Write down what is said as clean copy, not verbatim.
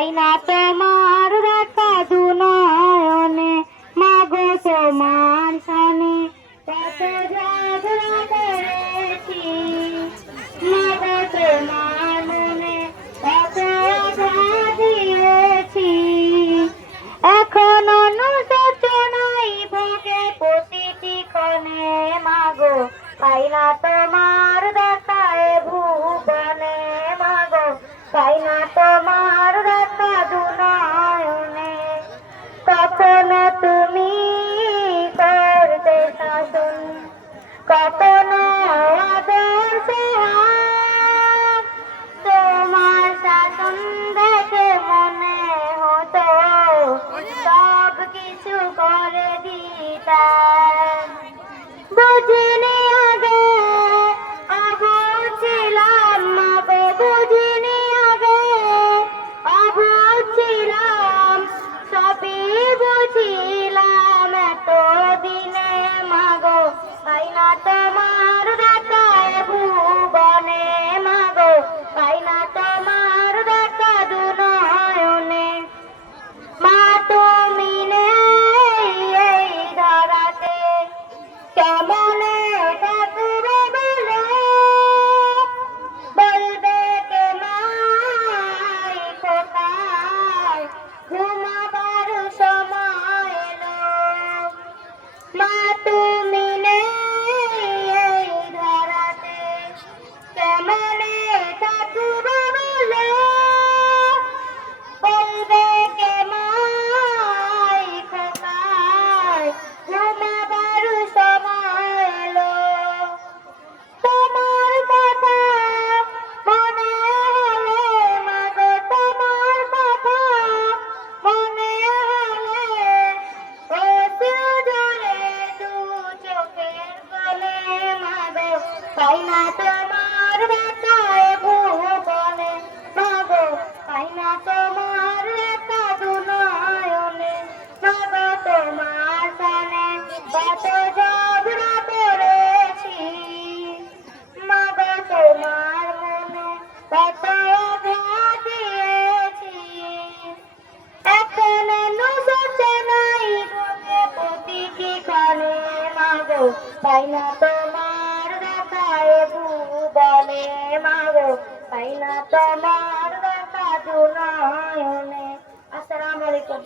পাই না তোমার দেখা দুনয়নে, মাগো তোমার সনে কত ঝগড়া করেছি, মাগো তোমার মনে কত আঘাত দিয়েছি। এখন অনুশোচনায় ভোগে প্রতিটি ক্ষণে, মাগো পাই না তোমার দেখায় ভুবনে, মাগো পাই না তোমার দেখা দুনয়নে। কখনো তুমি করতে শাসন, কখনো আদর সোহাগ, তোমার শাসন দেখে মনে হতো সব কিছু করে দিতাম। বুঝিনি আগে অবুঝ ছিলাম, মাগো বুঝিনি আগে অবুঝ ছিলাম, সবই বুঝিলাম এতদিনে, মাগো পাই না তোমার দেখায় ভুবনে, মাগো পাই না তোমার দেখা দুনয়নে। মা তুমি নেই এই ধরাতে, কেমনে থাকবে বলো, বলবে কে মাই কোথায়, ঘুমাবার সময় এলো। মা তুমি নেই এই ধরাতে, কেমনে থাকবে বলো, বলবে কে মাই কোথায়, ঘুমাবার সময় এলো। তোমার কথা মনে হলে, মাগো তোমার কথা মনে হলে, অশ্রু ঝরে দু চোখের কোলে, মাগো পাই না তোমার দেখায় ভুবনে, মাগো পাই না তোমার দেখা দুনয়নে। মাগো তোমার সনে কত ঝগড়া করেছি, মাগো তোমার মনে কত আঘাত দিয়েছি। এখন অনুশোচনায় ভোগে প্রতিটি ক্ষণে, মাগো পাই না তোমার দেখায় ভুবনে, মাগো পাই না তোমার দেখা দুনয়নে। আসসালামু আলাইকুম।